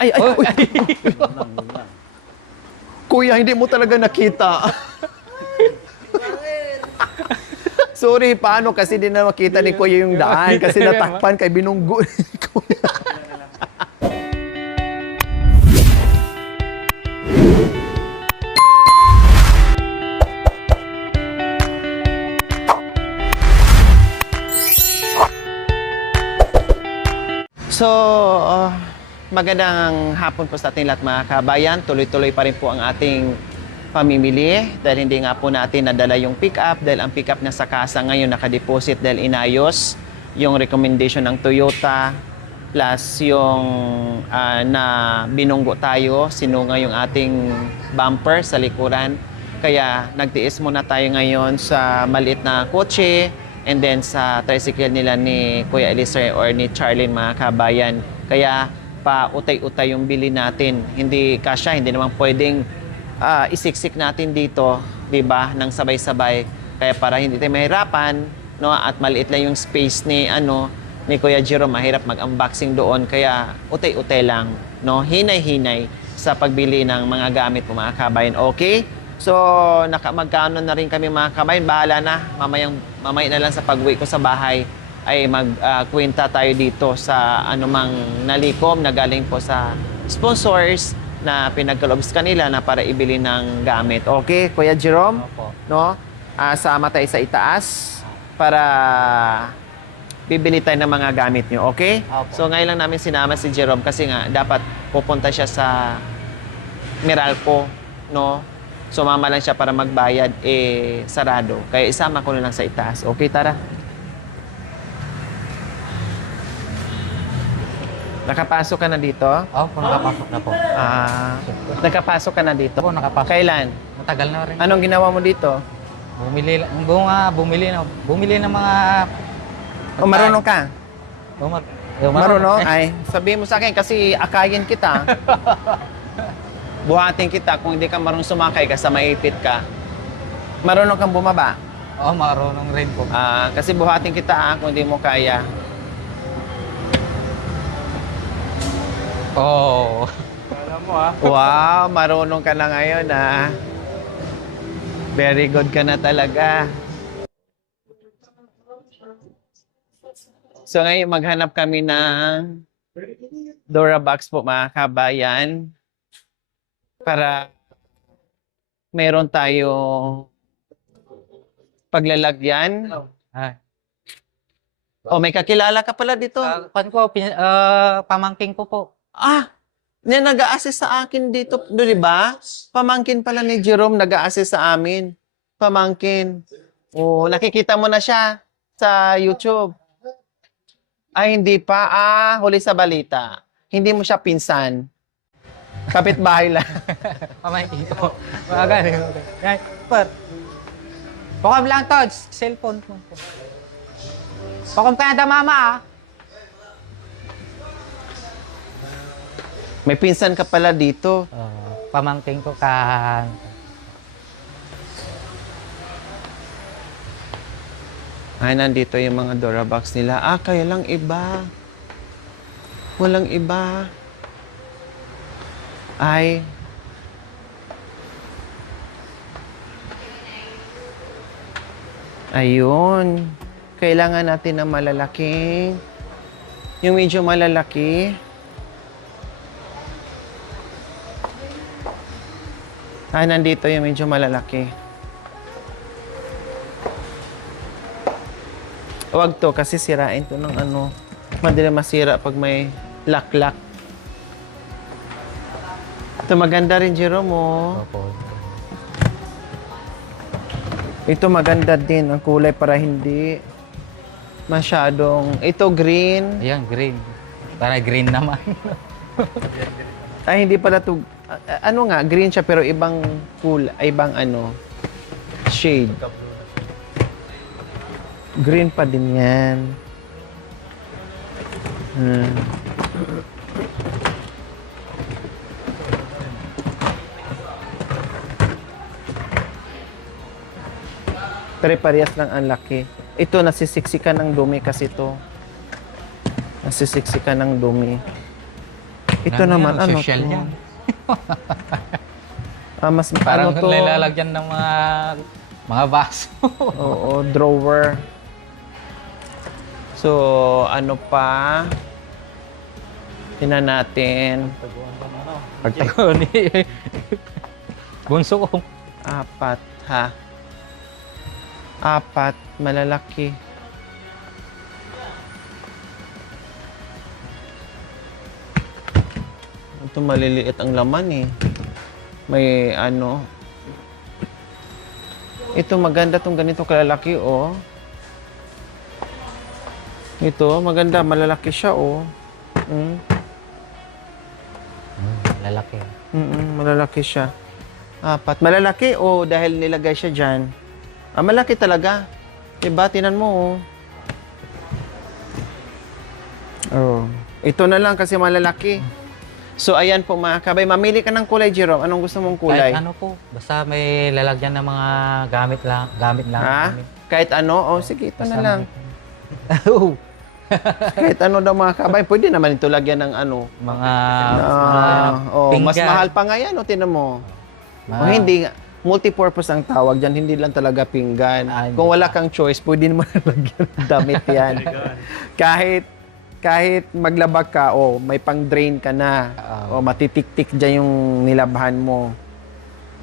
Ay, ay, Oh, uy. ay. Kuya, hindi mo talaga nakita. Sorry, paano? Kasi di na makita ni Kuya yung daan. Kasi natakpan kay binunggo ni Kuya. So, magandang hapon po sa ating lahat mga kabayan. Tuloy-tuloy pa rin po ang ating pamimili dahil hindi nga po natin nadala yung pick-up dahil ang pick-up na sa kasa ngayon nakadeposit dahil inayos yung recommendation ng Toyota plus yung na binunggo tayo, sinunga yung ating bumper sa likuran. Kaya nagtiis muna tayo ngayon sa maliit na kotse and then sa tricycle nila ni Kuya Eliezer or ni Charlene mga kabayan. Kaya pa utay-utay yung bili natin. Hindi kasya, hindi naman pwedeng isiksik natin dito, 'di ba, nang sabay-sabay. Kaya para hindi tayo mahirapan, no, at maliit lang yung space ni ni Kuya Jerome, mahirap mag-unboxing doon. Kaya utay-utay lang, no, hinay-hinay sa pagbili ng mga gamit mo mga kabayan. Okay? So, magkano na rin kami mga kabayan. Bahala na. Mamaya na lang sa pag-uwi ko sa bahay ay magkwenta tayo dito sa anumang nalikom na galing po sa sponsors na pinagkaloob sa kanila na para ibili ng gamit. Okay, Kuya Jerome? Opo. No? Sama tayo sa itaas para bibili tayo ng mga gamit nyo. Okay? Opo. So, ngayon lang namin sinama si Jerome kasi nga dapat pupunta siya sa Meralco, no? Sumama lang siya para magbayad, sarado. Kaya isama ko na lang sa itaas. Okay, tara. Nakapasok ka na dito? Opo, nakapasok na po. Nakapasok ka na dito? Opo, nakapasok. Kailan? Matagal na rin. Anong ginawa mo dito? Bumili ng mga... Marunong ka? Marunong? Eh, Ay, sabihin mo sa akin kasi akayin kita. Buhatin kita kung hindi ka marunong sumakay kasi maipit ka. Marunong kang bumaba? Oo, marunong rin po. Kasi buhatin kita kung hindi mo kaya. Oo. Alam mo Wow, marunong ka na ngayon Very good ka na talaga. So ngayon maghanap kami ng Durabox po mga kabayan para meron tayong paglalagyan. Ay. May kakilala ka pala dito. Pamangking ko po. Yan nag-a-assist sa akin dito, di ba? Pamangkin pala ni Jerome nag-a-assist sa amin. Pamangkin. Nakikita mo na siya sa YouTube. Hindi pa. Huli sa balita. Hindi mo siya pinsan. Kapitbahay lang. Pamangking ko. Magaling. Yan, per. Pakam lang to, cellphone ko. Pakam ka na mama May pinsan ka pala dito. Pamangking ko ka. Nandito yung mga Durabox nila. Kaya lang iba. Walang iba. Ayun. Kailangan natin ng malalaki. Yung medyo malalaki. Nandito yung medyo malalaki. Huwag to kasi sirain to ng madali masira pag may lock-lock. Ito maganda rin, Jerome. Opo. Ito maganda din ang kulay para hindi masyadong... Ito green. Ayan, green. Para green naman. Hindi pala to... green siya pero ibang ibang shade. Green pa din yan. Pare-parehas lang ang laki. Ito, nasisiksikan ng dumi kasi ito. Nasisiksikan ng dumi. Ito naman, ano social to? yan. Mas Parang ano to? nilalagyan ng mga baso. Oo, drawer. So, ano pa? Tingnan natin. Pagtago ni bunso ko. 4, ha? 4, malalaki. Ito maliliit ang laman eh. May ano. Ito maganda tong ganito kalalaki oh. Ito maganda, malalaki siya oh. Lalaki. Malalaki siya. 4. Malalaki o dahil nilagay siya dyan? Malaki talaga. Diba? Tinan mo oh. Ito na lang kasi malalaki. So, ayan po mga kabay. Mamili ka ng kulay, Jerome. Anong gusto mong kulay? Kahit ano po. Basta may lalagyan ng mga gamit lang. Ha? Kahit ano? Oh, sige, ito na lang. Oo. Kahit ano daw mga kabay. Pwede naman ito lagyan ng ano. Mga mas pinggan. mahal pa nga yan. O, tinan mo. Mga- O, hindi nga. Multipurpose ang tawag dyan. Hindi lang talaga pinggan. Kung wala kang choice, pwede naman lagyan ng damit yan. kahit maglabag ka, may pang-drain ka na. O matitik-tik dyan yung nilabhan mo.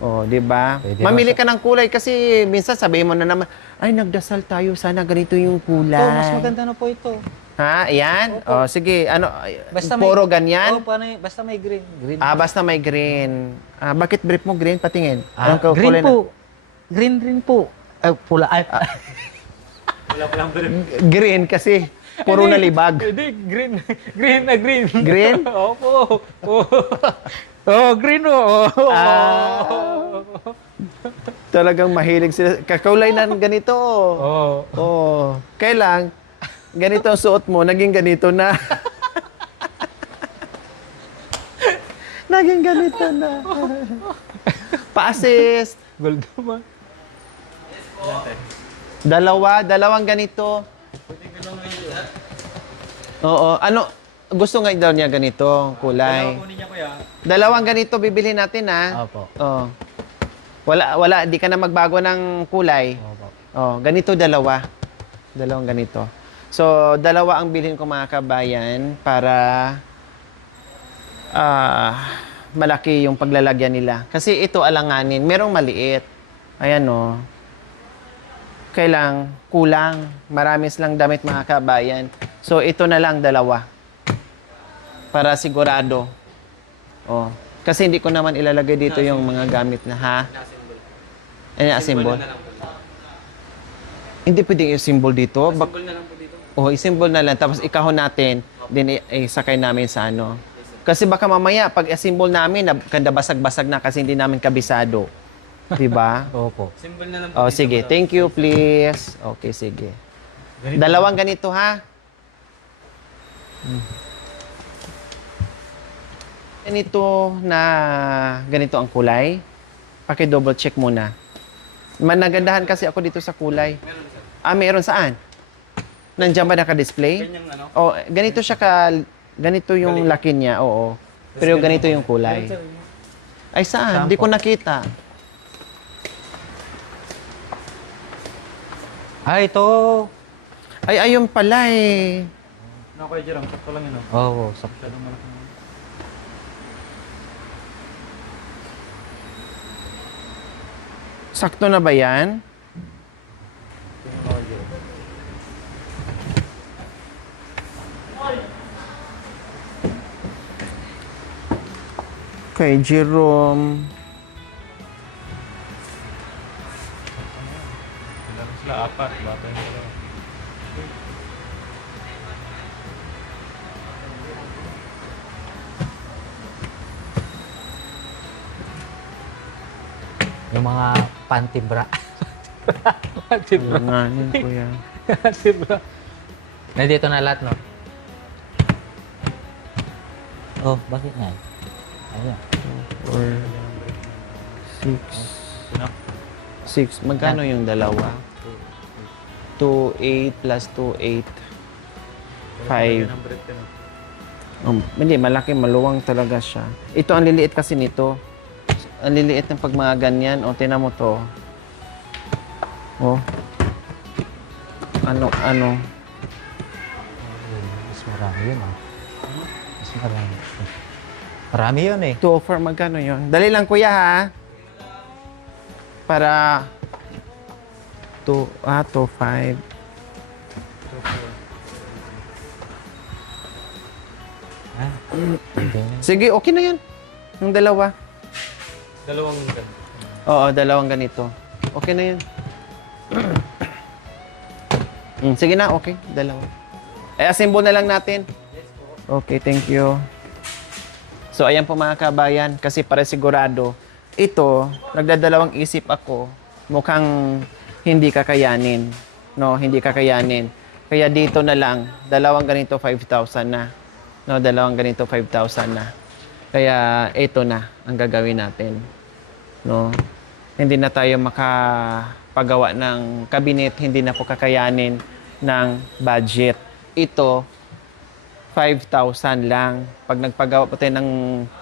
O, di ba? Pwede Mamili ka ng kulay kasi minsan sabihin mo na naman, ay, nagdasal tayo, sana ganito yung kulay. mas maganda na po ito. Ha? Ayan? O, sige. Ano, Basta puro ganyan? Basta may green. Basta may green. Bakit brief mo green? Patingin. Green po. Green po. Ay, pula. Ay, Green kasi puro nalibag. Hindi, green. Green na green. Green? Opo. Green o. Talagang mahilig sila. Kakulay na ganito. Oo. Kailang, ganito ang suot mo, naging ganito na. Naging ganito na. Pa-assist. Gold naman. Dalawang ganito. Oo. Ano, gusto nga daw niya ganito, kulay. Dalawang ganito bibilhin natin ha. Opo. Oh. Wala, di ka na magbago ng kulay. Opo. Oh, ganito dalawa. Dalawang ganito. So, dalawa ang bilhin ko mga kabayan para malaki yung paglalagyan nila. Kasi ito alanganin, merong maliit. Ayan oh. Kailang kulang. Marami silang damit mga kabayan. So, ito na lang dalawa. Para sigurado. Oh. Kasi hindi ko naman ilalagay dito yung mga gamit na ha. Symbol. Hindi pwedeng i-symbol dito. Symbol na lang po dito. I-symbol na lang. Tapos ikahon natin. Then isakay namin sa ano. Kasi baka mamaya, pag i-symbol namin, kanda basag-basag na kasi hindi namin kabisado. Diba? Opo. Symbol na lang po dito. Sige. Thank you, please. Okay, sige. Dalawang ganito, ha? Ganito ang kulay. Paki-double check muna. Nagandahan kasi ako dito sa kulay. Meron saan? Nandiyan ba naka-display? Ganyang ano? Ganito siya ganito yung laki niya, oo. Pero ganito yung kulay. Ay, saan? Hindi ko nakita. Ito. Ay, ayun pala eh. No, Kuya Jerome, sakto lang yun. Oo, sakto. Masyadong malaki naman. Sakto na ba yan? Kay Jerome. Sila apat, bata yung dalawa. Yung mga pantibra. Nganin ko yan. Pantibra. Nandito na lahat, no? Oh, bakit nga? Ayan. 4, 6. 6. Magkano yung dalawa? 2, 8 plus 2, 8. 5. Hindi, malaki, maluwang talaga siya. Ito, ang liliit kasi nito. Ang liliit ng pag mga ganyan. O, tinan mo to. O. Ano. Mas marami yun, ah. Mas marami. Marami yun, eh. 204, magkano yun? Dali lang, kuya, ha? Para... 2.5. Ah, hindi na. Sige, okay na yan. Yung dalawa. Dalawang ganito. Oo, dalawang ganito. Okay na yan. Sige na, okay. Dalawa. Assemble na lang natin. Okay, thank you. So, ayan po mga kabayan, kasi para sigurado, ito, nagdadalawang isip ako, mukhang hindi kakayanin. No, hindi kakayanin. Kaya dito na lang, dalawang ganito 5,000 na. No, dalawang ganito 5,000 na. Kaya ito na ang gagawin natin. No. Hindi na tayo makapagawa ng cabinet, hindi na po kakayanin ng budget. Ito 5,000 lang. Pag nagpagawa po tayo ng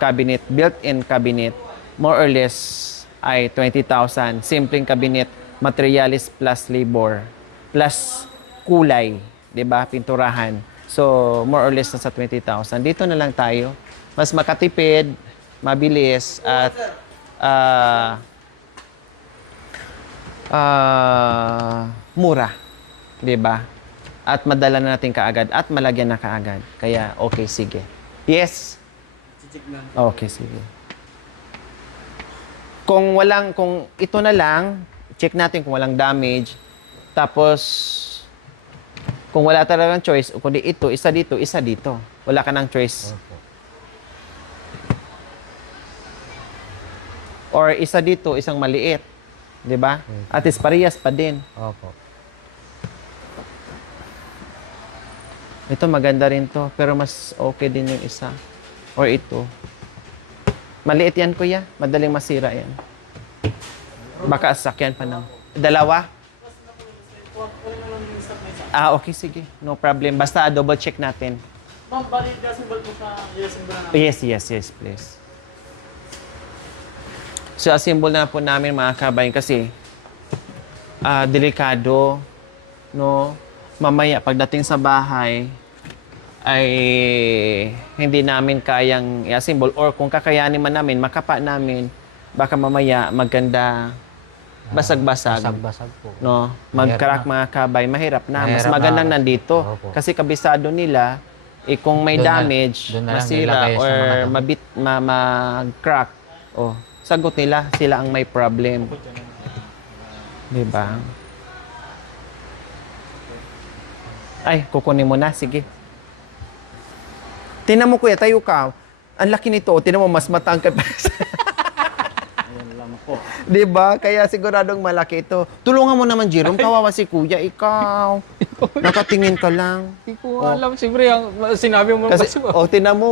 cabinet, built-in cabinet, more or less ay 20,000. Simpleng cabinet, materialis plus labor, plus kulay, 'di ba? Pinturahan. So, more or less nasa 20,000. Dito na lang tayo. Mas makatipid, mabilis, at mura. 'Di ba? At madala na natin kaagad at malagyan na kaagad. Kaya, okay, sige. Yes? Okay, sige. Kung ito na lang, check natin kung walang damage. Tapos, kung wala talagang choice, kundi ito, isa dito. Wala ka ng choice. Or isa dito, isang maliit. 'Di ba? At is parehas pa din. Opo. Ito maganda rin to, pero mas okay din yung isa. Or ito. Maliit yan, kuya. Madaling masira yan. Baka sakyan pa ng... Dalawa? Okay, sige. No problem. Basta double check natin. Ma'am, bali, assemble mo sa i-assemble na namin. Yes, please. So, assemble na po namin mga kabayan kasi delikado, no? Mamaya, pagdating sa bahay, ay hindi namin kayang i-assemble or kung kakayanin man namin, makapa namin, baka mamaya maganda basag-basag. Basag-basag po. No, mag-crack mga kabay, mahirap na. Mas Mahirap magandang na. nandito. Opo. Kasi kabisado nila, kung may Doon na- damage, doon na lang masira nilagay sa or mga damo. mag-crack, sagot nila, sila ang may problem. Diba? Ay, kukunin mo na. Sige. Tingnan mo, kuya, tayo ka. Ang laki nito. Tingnan mo, mas matangkad pa. Diba? Kaya siguradong malaki ito. Tulungan mo naman, Jerome. Kawawa si kuya. Ikaw. Nakatingin ka lang. Hindi ko alam. Siyempre, sinabi mo Kasi, tingnan mo.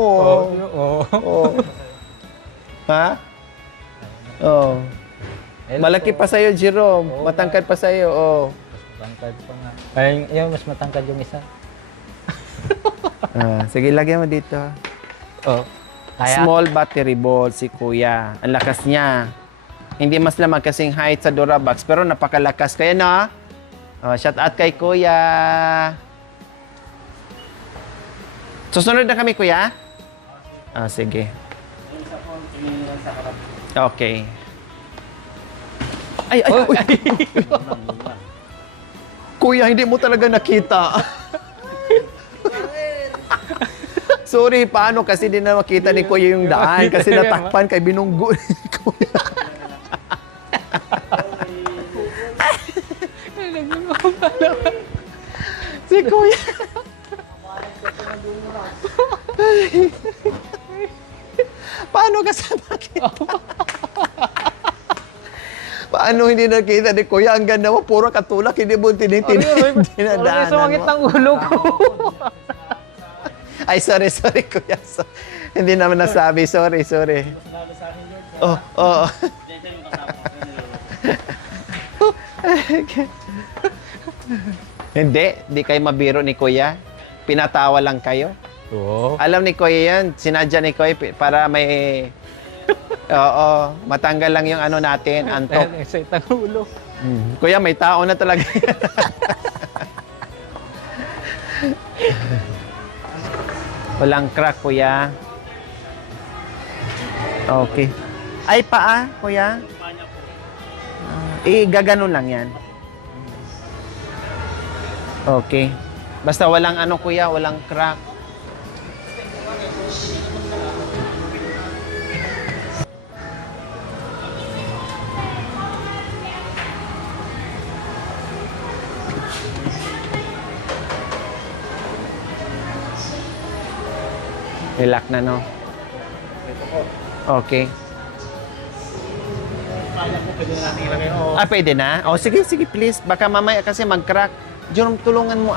Ha? Malaki pa sa'yo, Jerome. Matangkad pa sa'yo. Matangkad pa nga. Ay, yung mas matangkad yung isa. Sige, lagyan mo dito. Kaya? Small battery ball si kuya. Ang lakas niya. Hindi mas lamang kasing height sa Durabox, pero napakalakas. Kaya na, shout out kay kuya. Susunod na kami, kuya? Sige. Okay. Ay. Kuya, hindi mo talaga nakita. Sorry, paano? Kasi di na makita ni kuya yung daan. Kasi natakpan kay binunggo ni kuya. Si kuya. Paano kasi nakita? Paano hindi nakita ni kuya? Ang ganda mo, puro katulak, hindi mo dinadaanan mo. ng ulo ko. Ay, sorry, kuya. Hindi naman nasabi. Sorry. Oh. Hindi kayo mabiro ni kuya. Pinatawa lang kayo. Oo. Alam ni Kuya yan, sinadya ni Kuya para may... Oo, matanggal lang yung ano natin, antok. Sa itang ulo. Kuya, may tao na talaga. Walang crack, Kuya. Okay. Ay, paa, Kuya? Gaganon lang yan. Okay. Basta walang ano, Kuya, walang crack. Relax na, no? Okay. Kaya po, pwede na natin ilagay. Oo. Pwede na? Sige, sige, please. Baka mamaya kasi mag-crack. Jerome, tulungan mo,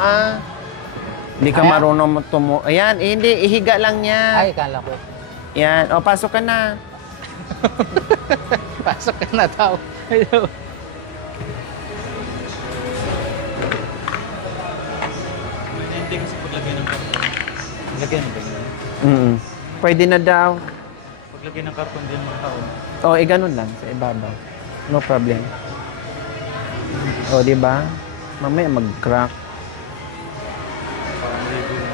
Hindi ka Ayan. marunong Ayan, hindi. Ihiga lang niya. Ay, kala ko. Yan. Pasok ka na. Pasok ka na tao. Hindi kasi paglagay ng karton. Lagyan mo ba yun? Pwede na daw. Paglagay ng karton din mga tao. Ganun lang. Sa ibabaw. No problem. Di ba? Mamaya mag-crack. Parang ligo na.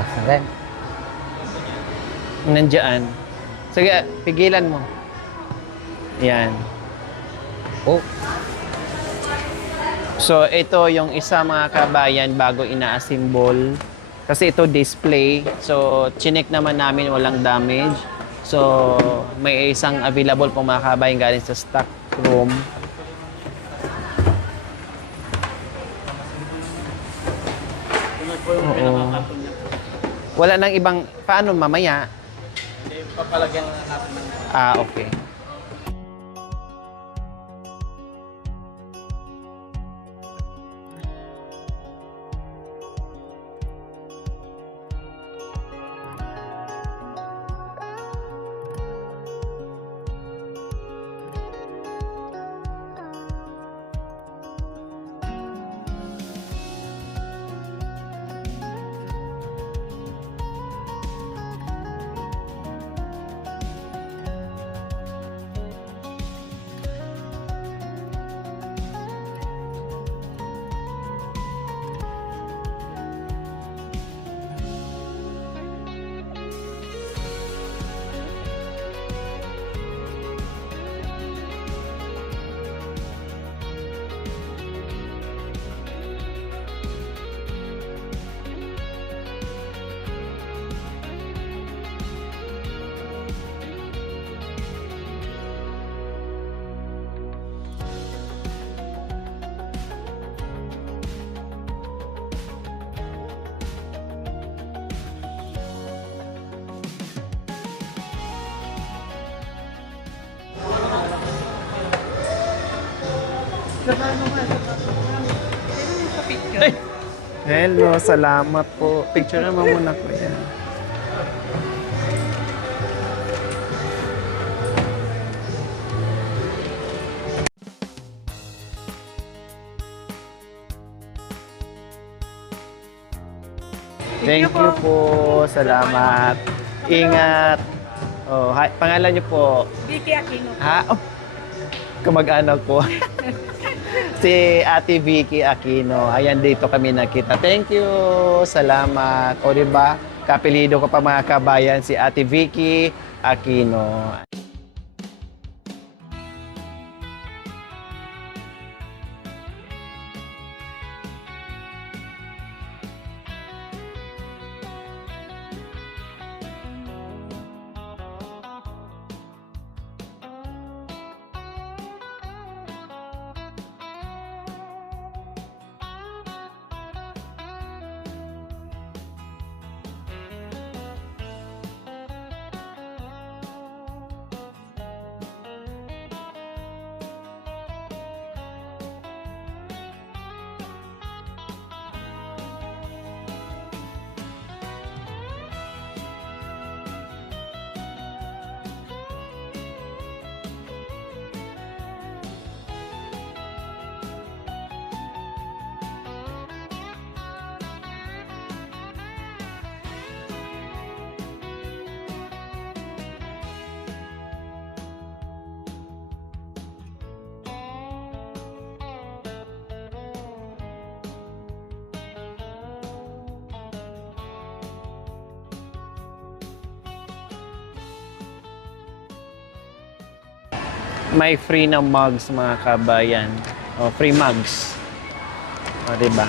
Asan rin? Nandiyan. Sige, pigilan mo. Yan. Oh, So, ito yung isa mga kabayan bago ina-assemble. Kasi ito display. So, chinek naman namin walang damage. So, may isang available po mga kabayan galing sa stock room. Yun po yung Oo. pinaka-karton niya. Wala nang ibang... Paano mamaya? Hindi, papalagyan na natin ng Okay. Hello, salamat po. Picture naman muna ko yan. Thank you po. Salamat. Ingat. Hi, pangalan niyo po? Vicky Aquino. Kamag-anak po. Si Ate Vicky Aquino. Ayan, dito kami nakita. Thank you. Salamat. O, diba? Kapilido ko pa mga kabayan, si Ate Vicky Aquino. may free na mugs mga kabayan. O, free mugs. O, diba?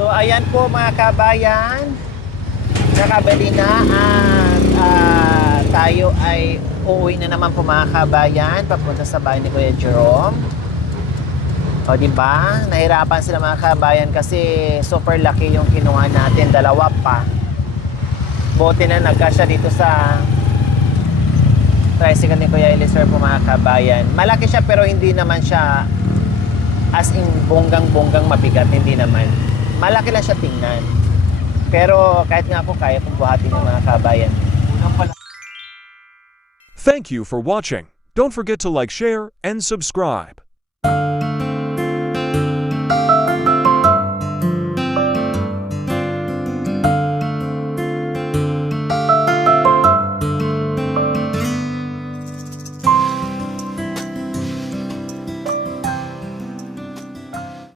So ayan po mga kabayan, nakabali na at tayo ay uuwi na naman po mga kabayan papunta sa bahay ni Kuya Jerome. O diba, nahirapan sila mga kabayan kasi super laki yung kinuha natin, dalawa pa. Buti na nagkasya dito sa tricycle ni Kuya Eliezer po mga kabayan. Malaki siya pero hindi naman siya as in bonggang-bonggang mabigat, hindi naman. Malaki lang siya tingnan. Pero kahit nga po kaya kong buhatin yung mga kabayan. Thank you for watching. Don't forget to like, share, and subscribe.